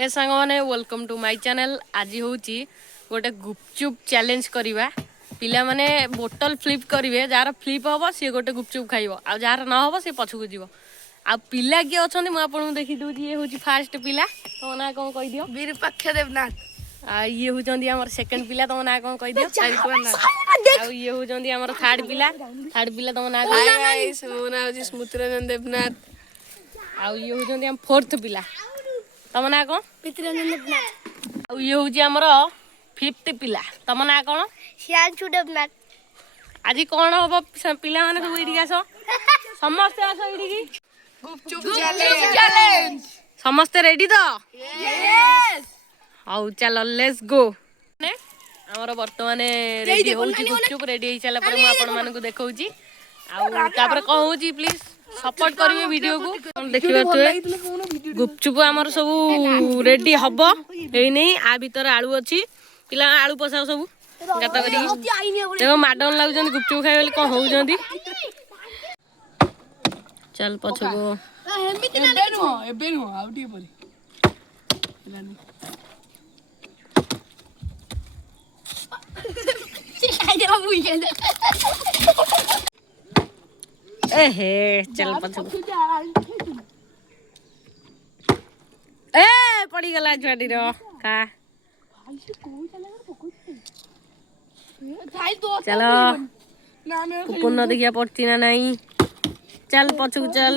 ए सांग माने welcome to my channel. आज हूँ गोटे गुपचुप चैलेंज करवा। पिला माने बोतल फ्लिप करेंगे, जार फ्लिप हम सी गोटे गुपचुप खाइब, आ जार न हम सी पछकू जीव। आ पिला किए अच्छा मुझे देखी दूसरी, ये हूँ फास्ट पिला। तुम ना कौन कह दियो? विरूपाक्ष देवनाथ। ये हूँ सेकंड पिला, तुम ना कौन कह दियो? ये हूँ थर्ड पिला। थर्ड पिला तुम ना मो ना हूँ स्मृतिरंजन देवनाथ। आउ ये हूँ फोर्थ पिला, तुम ना कौन? प्रीतिरंजन देवनाथ। ये हूँ फिफ्थ पिला, तुम ना कौन? श्याचु देवनाथ। आज कौन हम पिला माने सब इडी आस, समस्त आस इडी गुपचुप चैलेंज। समस्त रेडी तो? यस। हाउ चलो लेट्स गो। हमर वर्तमान रेडी होउची गुपचुप। रेडी होई चला पर म आपण माने को देखौची। आ तापर को होउची प्लीज सपोर्ट करिवे वीडियो को। देखिबा तो गुपचुप हमर सब रेडी हबो एई नै। आ भीतर आलू अछि, पिला आलू पसाओ सब गाता करी। देखो माडन लागुचंदी गुपचुप खाइ बेले को होउचंदी। चल पछको एबे नो आउटी परी ए हे चल पछको। ए पड़ी गला छाडी रो का। चलो कुपन देखिया पड़ती ना नहीं। चल पछको चल।